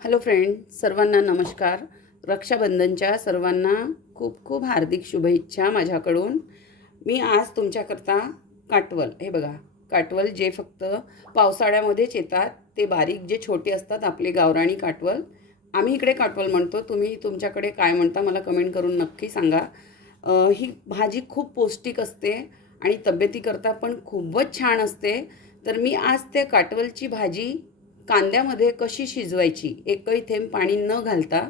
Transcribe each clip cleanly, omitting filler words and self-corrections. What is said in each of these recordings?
Hello friend, सर्वांना नमस्कार. रक्षाबंधनच्या सर्वांना खूप खूप हार्दिक शुभेच्छा माझ्याकडून. मी आज तुमच्याकरता काटवल, हे बघा काटवल जे फक्त पावसाळ्यामध्येच येतात, ते बारीक जे छोटे असतात आपले गावराणी काटवल. आम्ही इकडे काटवल म्हणतो, तुम्ही तुमच्याकडे काय म्हणता मला कमेंट करून नक्की सांगा. ही भाजी खूप पौष्टिक असते आणि तब्येतीकरता पण खूपच छान असते. तर मी आज त्या काटवलची भाजी कांद्यामध्ये कशी शिजवायची एकही थेंब पाणी न घालता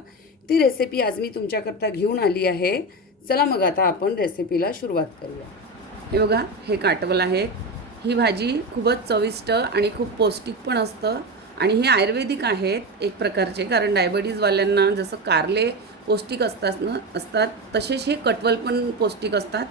ती रेसिपी आज मी तुमच्याकरता घेऊन आली आहे. चला मग आता आपण रेसिपीला सुरुवात करूया. हे बघा, हे काटवल आहे. ही भाजी खूपच चविष्ट आणि खूप पौष्टिक पण असतं आणि हे आयुर्वेदिक आहेत एक प्रकारचे, कारण डायबिटीजवाल्यांना जसं कारले पौष्टिक असतात तसेच हे कटवल पण पौष्टिक असतात.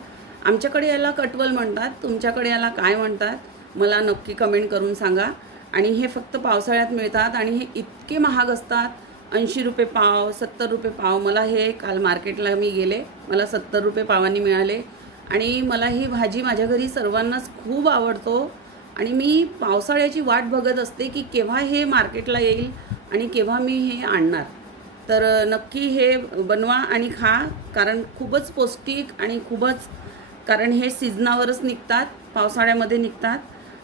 आमच्याकडे याला कटवल म्हणतात, तुमच्याकडे याला काय म्हणतात मला नक्की कमेंट करून सांगा. आणि हे फक्त पावसाळ्यात मिळतात आणि हे इतके महाग असतात. 80 रुपये पाव, 70 रुपये पाव. मला हे काल मार्केटला मी गेले, मला 70 रुपये पावांनी मिळाले. आणि मला ही भाजी माझ्या घरी सर्वांनाच खूप आवडतो आणि मी पावसाळ्याची वाट बघत असते की केव्हा हे मार्केटला येईल आणि केव्हा मी हे आणणार. तर नक्की हे बनवा आणि खा, कारण खूपच पौष्टिक आणि खूपच, कारण हे सीजनावरच निघतात, पावसाळ्यामध्ये निघतात.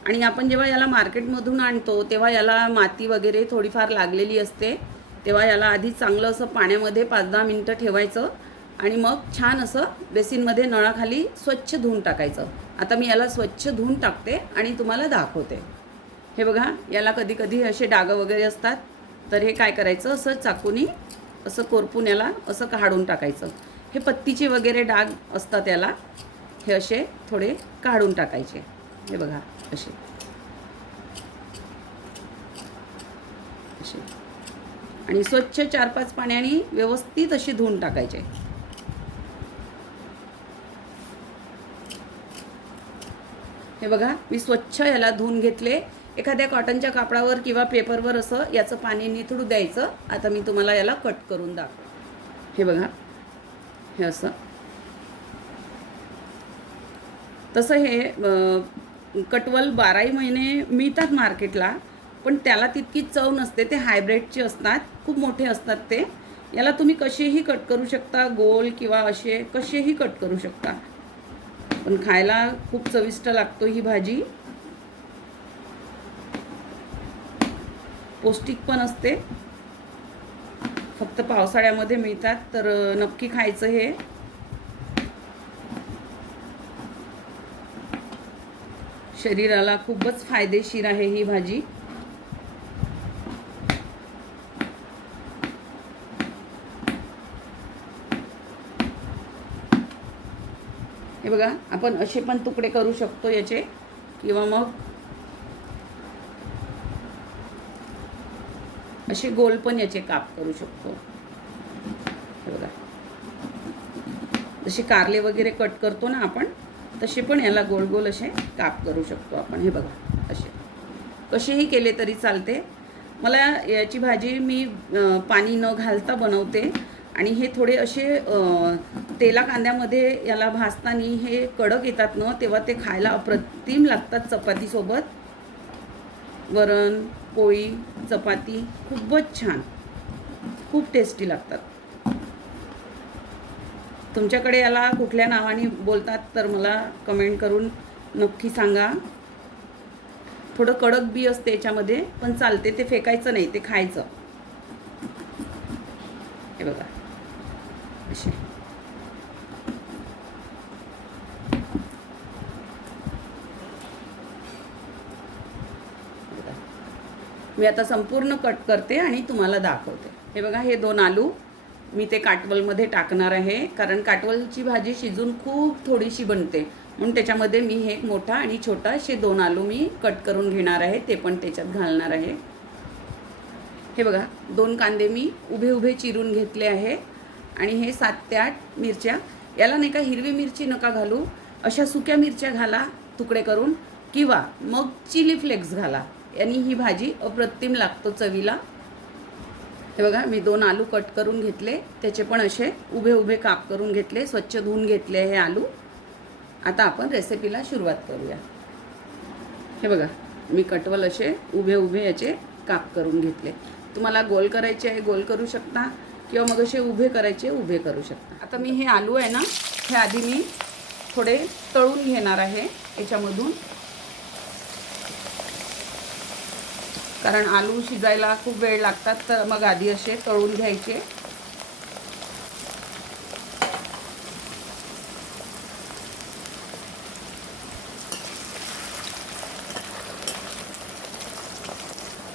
आणि आपण जेव्हा याला मार्केटमधून आणतो तेव्हा याला माती वगैरे थोडीफार लागलेली असते. तेव्हा याला आधी चांगलं असं पाण्यामध्ये 5-10 मिनटं ठेवायचं आणि मग छान असं बेसिनमध्ये नळाखाली स्वच्छ धुवून टाकायचं. आता मी याला स्वच्छ धुवून टाकते आणि तुम्हाला दाखवते. हे बघा, याला कधी कधी असे डागं वगैरे असतात, तर हे काय करायचं, असं चाकूनी असं कोरपून याला असं काढून टाकायचं. हे पत्तीचे वगैरे डाग असतात याला, हे असे थोडे काढून टाकायचे. हे बघा असे असे आणि स्वच्छ 4-5 पाण्याने व्यवस्थित अशी धुवून टाकायचे. हे बघा, मी स्वच्छ याला धुवून घेतले. एखाद्या कॉटनच्या कापडावर किंवा पेपरवर असं याचं पाणी निथळू द्यायचं. आता मी तुम्हाला याला कट करून दाखवते. हे बघा, हे असं तसं हे कटवल 12ही महिने मिळतात मार्केटला, पण त्याला तितकी चव नसते. ते हायब्रिडचे असतात, खूप मोठे असतात ते. याला तुम्ही कसेही कट करू शकता, गोल किंवा असे कसेही कट करू शकता, पण खायला खूप चविष्ट लागतो. ही भाजी पौष्टिक पण असते, फक्त पावसाळ्यामध्ये मिळतात, तर नक्की खायचं. हे शरीराला खूपच फायदेशीर आहे ही भाजी. हे बघा, आपण असे पण तुकडे करू शकतो याचे, किंवा मग असे गोल पण याचे काप करू शकतो. हे बघा, जसे कारले वगैरे कट करतो ना आपण, तसे पण याला गोल गोल असे काप करू शकतो आपण. हे बघा, असे कसेही केले तरी चालते. मला याची भाजी मी पाणी न घालता बनवते आणि हे थोडे असे तेला कांद्यामध्ये याला भाजताना हे कडक येतात ना, तेव्हा ते खायला अप्रतिम लागतात. चपातीसोबत, वरण, पोळी, चपाती खूपच छान, खूप टेस्टी लागतात. तुमच्याकडे याला कुठल्या नावाने बोलतात तर मला कमेंट करून नक्की सांगा. थोडं कडक बी असते याच्यामध्ये, पण चालते, ते फेकायचं नाही, ते खायचं. हे बघा असे. मी आता संपूर्ण कट करते आणि तुम्हाला दाखवते. हे बघा, हे 2 आलू मी ते काटवलमध्ये टाकणार आहे, कारण काटवलची भाजी शिजून खूप थोडीशी बनते, म्हणून त्याच्यामध्ये मी हे एक मोठा आणि छोटा असे 2 आलू मी कट करून घेणार आहे, ते पण त्याच्यात घालणार आहे. हे बघा, 2 कांदे मी उभे उभे चिरून घेतले आहे आणि हे 7 ते 8 मिरच्या. याला नाही का हिरवी मिरची नका घालू, अशा सुक्या मिरच्या घाला तुकडे करून, किंवा मग चिली फ्लेक्स घाला, यांनी ही भाजी अप्रतिम लागतो चवीला. हे बघा, मी 2 आलू कट करून घेतले, त्याचे पण असे उभे उभे काप करून घेतले, स्वच्छ धुवून घेतले हे आलू. आता आपण रेसिपीला सुरुवात करूया. हे बघा, मी कटवल असे उभे उभे याचे काप करून घेतले. तुम्हाला गोल करायचे आहे गोल करू शकता, किंवा मग असे उभे करायचे उभे करू शकता. आता मी हे आलू आहे ना, हे आधी मी थोडे तळून घेणार आहे याच्यामधून, कारण आलू शिजायला खूप वेळ लागतात, तर मग आधी असे तळून घ्यायचे.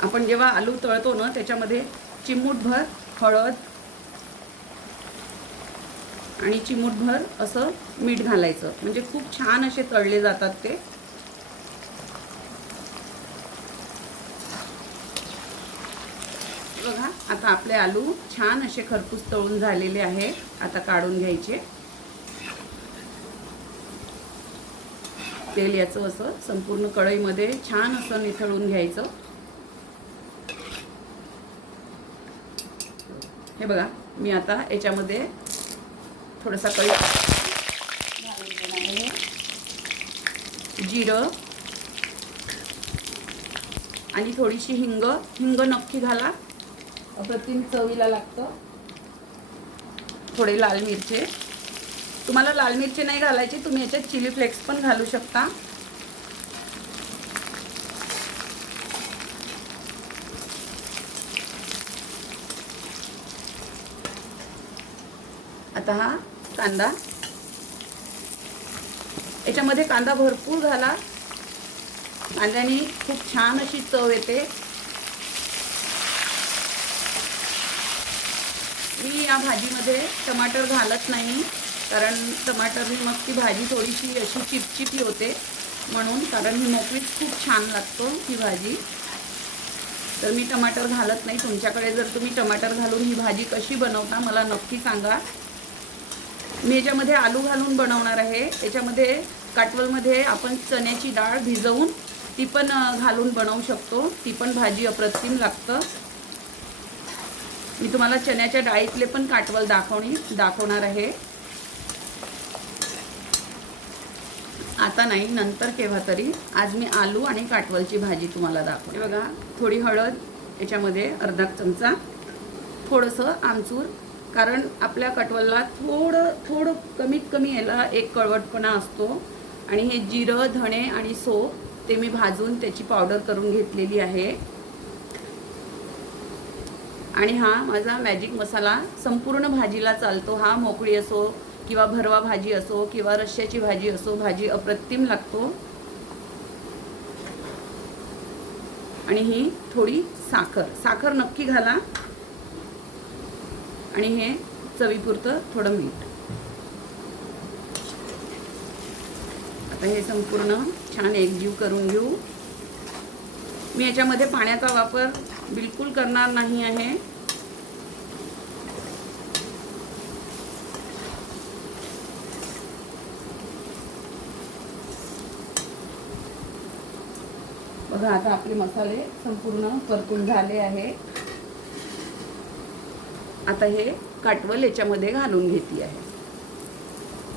आपण जेव्हा आलू तळतो ना, त्याच्यामध्ये चिमूटभर हळद आणि चिमूटभर असं मीठ घालायचं, म्हणजे खूप छान असे तळले जातात ते. बघा, आता आपले आलू छान असे खरपूस तळून झालेले आहे. आता काढून घ्यायचे. तेल याचं असं संपूर्ण कढईमध्ये छान असं निथळून घ्यायचं. हे बघा, मी आता याच्यामध्ये थोडासा कढीपत्ता घालून घेणार आहे, जिरं आणि थोडीशी हिंग. हिंग नक्की घाला, अप्रतिम चवीला लागतं. थोडे लाल मिरचे, तुम्हाला लाल मिरची नाही घालायची, तुम्ही याच्यात चिली फ्लेक्स पण घालू शकता. आता हा कांदा, याच्यामध्ये कांदा भरपूर घाला, कांद्याने खूप छान अशी चव येते. मी या भाजीमध्ये टमाटर घालत नाही, कारण टमाटरने मग ती भाजी थोडीशी अशी चिपचिपी होते म्हणून, कारण ही मोकळीच खूप छान लागतो ही भाजी, तर मी टमाटर घालत नाही. तुमच्याकडे जर तुम्ही टमाटर घालून ही भाजी कशी बनवता मला नक्की सांगा. मी याच्यामध्ये आलू घालून बनवणार आहे. याच्यामध्ये काटवलमध्ये आपण चण्याची डाळ भिजवून ती पण घालून बनवू शकतो, ती पण भाजी अप्रतिम लागतं. मी तुम्हाला चण्याच्या डाळीतले पण काटवल दाखवणार आहे. आता नाही, नंतर केव्हा तरी. आज मी आलू आणि काटवलची भाजी तुम्हाला दाखवते. बघा, थोडी हळद याच्यामध्ये, अर्धा चमचा, थोडंसं आमचूर, कारण आपल्या काटवलला थोडं कमीत कमी याला एक कळवटपणा असतो. आणि हे जिरं, धणे आणि सोप ते मी भाजून त्याची पावडर करून घेतलेली आहे. आणि हा माझा मॅजिक मसाला संपूर्ण भाजीला चालतो. हा मोकळी असो किंवा भरवा भाजी असो किंवा रश्श्याची भाजी असो, भाजी अप्रतिम लागतो. आणि ही थोडी साखर नक्की घाला, आणि हे चवीपुरतं थोडं मीठ. आता हे संपूर्ण छान एकजीव करून घेऊ. मी याच्यामध्ये पाण्याचा वापर बिलकुल करणार नाही आहे. बघा, आता आपले मसाले संपूर्ण परतून झाले आहे. आता हे काटवल याच्यामध्ये घालून घेतली आहे.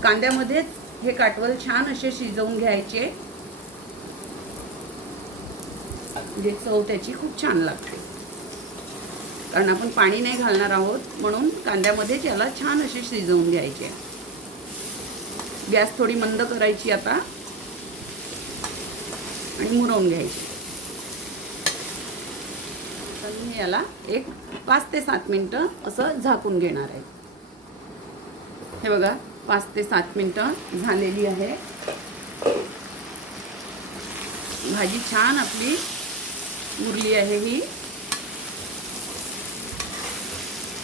कांद्यामध्येच हे काटवल छान असे शिजवून घ्यायचे, म्हणजे चव त्याची खूप छान लागते. कारण आपण पाणी नाही घालणार आहोत, म्हणून कांद्यामध्येच याला छान असे शिजवून घ्यायचे. गॅस थोडी मंद करायची आता आणि मुरवून घ्यायची. तर मी याला एक 5 ते 7 मिनटं असं झाकून घेणार आहे. हे बघा, 5 ते 7 मिनटं झालेली आहे. भाजी छान आपली मुरली आहे ही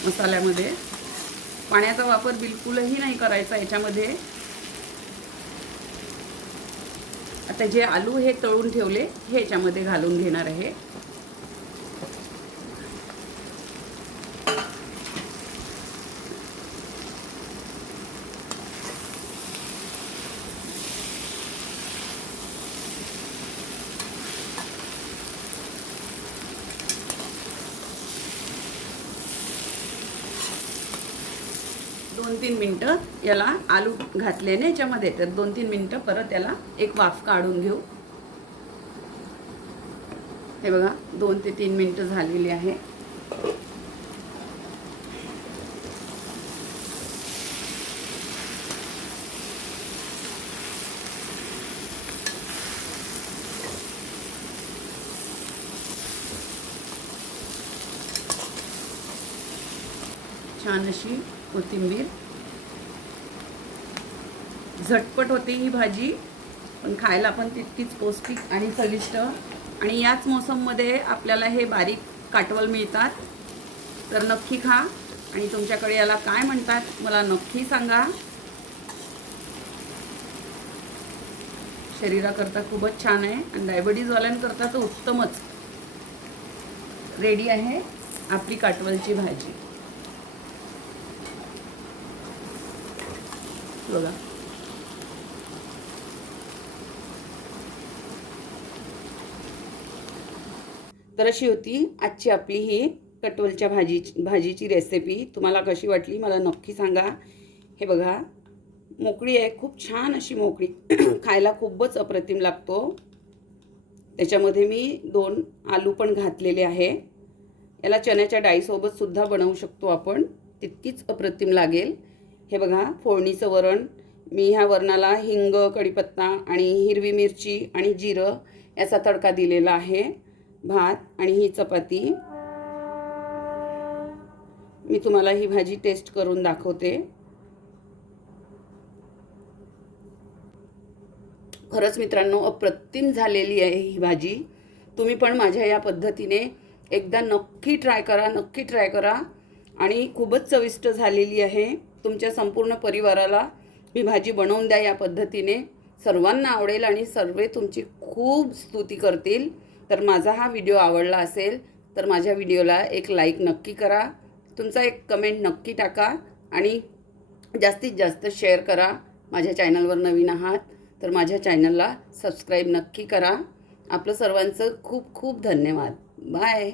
मसाल्यामध्ये. पाण्याचा वापर बिलकुलही नाही करायचा याच्यामध्ये. आता जे आलू हे तळून ठेवले हे याच्यामध्ये घालून घेणार आहे. दोन 3 मिनटं याला आलू घातल्याने याच्यामध्ये, तर 2-3 मिनटं परत याला एक वाफ काढून घेऊ. हे बघा, 2 ते 3 मिनटं झालेली आहे. छान अशी कोथिंबीर. झटपट होते ही भाजी, पण खायला पण तितकीच पौष्टिक आणि चविष्ट. आणि याच मोसममध्ये आपल्याला हे बारीक काटवल मिळतात, तर नक्की खा. आणि तुमच्याकडे याला काय म्हणतात मला नक्की सांगा. शरीराकरता खूपच छान आहे आणि डायबिटीजवाल्यांकरता तर उत्तमच. रेडी आहे आपली काटवलची भाजी. बघा, तर अशी होती आजची आपली ही काटवलच्या भाजीची रेसिपी. तुम्हाला कशी वाटली मला नक्की सांगा. हे बघा, मोकळी आहे, खूप छान अशी मोकळी. खायला खूपच अप्रतिम लागतो. त्याच्यामध्ये मी 2 आलू पण घातलेले आहे. याला चण्याच्या डाळीसोबत सुद्धा बनवू शकतो आपण, तितकीच अप्रतिम लागेल. हे बघा, फोडणीचं वरण. मी ह्या वरणाला हिंग, कढीपत्ता आणि हिरवी मिरची आणि जिरं याचा तडका दिलेला आहे. भात आणि ही चपाती. मी तुम्हाला ही भाजी टेस्ट करून दाखवते. खरंच मित्रांनो, अप्रतिम झालेली आहे ही भाजी. तुम्ही पण माझ्या या पद्धतीने एकदा नक्की ट्राय करा, नक्की ट्राय करा. आणि खूपच चविष्ट झालेली आहे. तुमच्या संपूर्ण परिवाराला ही भाजी बनवून द्या या पद्धतीने. सर्वांना आवडेल आणि सर्व तुमची खूप स्तुती करतील. तर माझा हा व्हिडिओ आवडला असेल तर माझ्या व्हिडिओला एक लाईक नक्की करा, तुमचा एक कमेंट नक्की टाका आणि जास्तीत जास्त शेअर करा. माझ्या चॅनलवर नवीन आहात तर माझ्या चॅनलला सबस्क्राईब नक्की करा. आपलं सर्वांचं खूप खूप धन्यवाद. बाय.